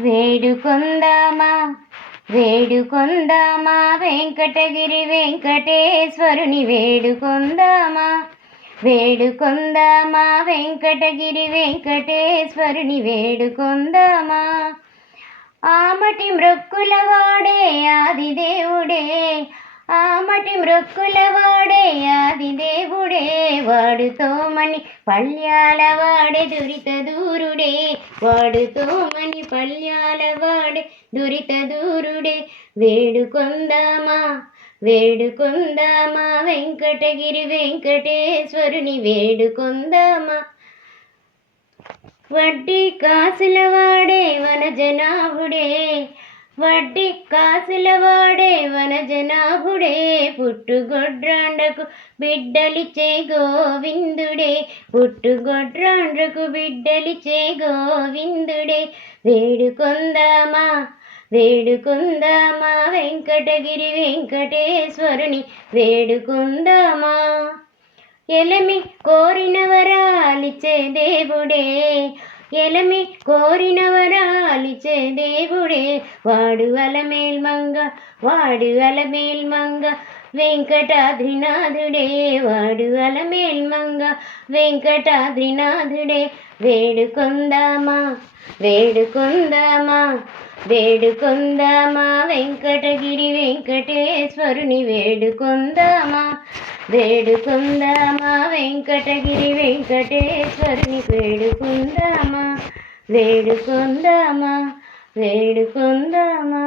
వేడుకొందామా వేడుకొందామా వెంకటగిరి వెంకటేశ్వరుని వేడుకొందామా వేడుకొందామా వెంకటగిరి వెంకటేశ్వరుని వేడుకొందామా. ఆమటి మ్రొక్కుల వాడే ఆదిదేవుడే, ఆమటి మ్రొక్కుల వాడే ఆదిదేవుడే, వాడుతోమని పళ్ళ్యాల వాడే దురిత దూరుడే, వాడుతోమని పళ్ళ్యాల వాడే దురిత దూరుడే. వేడుకొందామా వేడుకొందామా వెంకటగిరి వెంకటేశ్వరుని వేడుకొందామా. వడ్డీ కాసుల వాడే వనజనాభుడే, వడ్డీ కాసుల వాడే వనజనాభుడే, పుట్టుగొడ్రాండ్రకు బిడ్డలిచ్చే గోవిందుడే, పుట్టుగొడ్రాండ్రకు బిడ్డలిచ్చే గోవిందుడే. వేడుకొందామా వేడుకొందామా వెంకటగిరి వెంకటేశ్వరుని వేడుకొందామా. ఎలమి కోరిన వరాలిచ్చే దేవుడే, ఎలమి కోరిన వరాలిచ్చే దేవుడే, వాడు అలమేల్మంగ వాడు అలమేల్మంగ వెంకటాద్రినాథుడే, వాడు అలమేల్మంగ వెంకటాద్రినాథుడే. వేడుకొందామా వేడుకొందామా వేడుకొందామా వెంకటగిరి వెంకటేశ్వరుని వేడుకొందామా. వేడుకొందామా వెంకటగిరి వెంకటేశ్వరుని వేడుకొందామా. వేడుకొందామా వేడుకొందామా.